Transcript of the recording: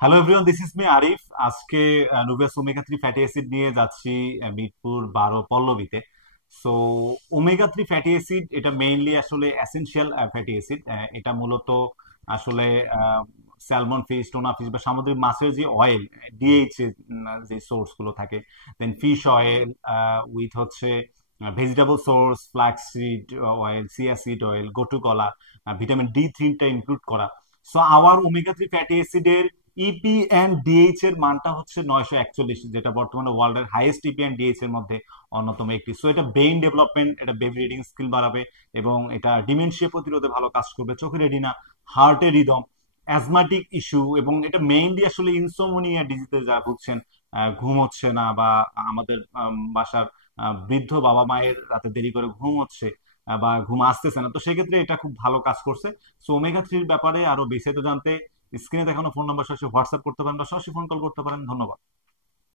Hello everyone, this is me Arif. আজকে নুভিয়াস omega 3 fatty acid নিয়ে যাচ্ছি মিরপুর 12 পল্লবীতে। সো ওমেগা 3 ফ্যাটি অ্যাসিড এটা মেইনলি আসলে এসেনশিয়াল ফ্যাটি অ্যাসিড। এটা মূলত আসলে স্যালমন ফিশ, টোনা ফিশ বা সামুদ্রিক মাছের যে অয়েল, ডিএইচ যে সোর্স গুলো থাকে, দেন ফিশ অয়েল উইথ হচ্ছে vegetable source, flax seed oil, chia seed oil, gotu kola, vitamin D3 include করা। সো আওয়ার ওমেগা 3 ফ্যাটি অ্যাসিডের ইপি অ্যান্ড ডিএইচ এর মানটা হচ্ছে 941, যেটা বর্তমানে ওয়ার্ল্ডের হাইয়েস্ট ইপি অ্যান্ড ডিএইচ এর মধ্যে অন্যতম একটি। সো এটা ব্রেইন ডেভেলপমেন্ট, এটা বেবি রিডিং স্কিল বাড়াবে এবং এটা ডিমেনশিয়া প্রতিরোধে ভালো কাজ করবে, চোখের রেটিনা, হার্টের রিদম, অ্যাজমাটিক ইস্যু, এবং এটা মেইনলি আসলে ইনসোমনিয়া ডিজিজে যারা ভুগছেন, ঘুম হচ্ছে না, বা আমাদের বাসার বৃদ্ধ বাবা মায়ের রাতে দেরি করে ঘুম হচ্ছে, বা ঘুম আসতেছে না, তো সেক্ষেত্রে এটা খুব ভালো কাজ করছে। সো ওমেগা 3 ব্যাপারে আরো বিস্তারিত জানতে স্ক্রিনে দেখানো ফোন নাম্বার সরাসরি হোয়াটসঅ্যাপ করতে পারেন বা সরাসরি ফোন কল করতে পারেন। ধন্যবাদ।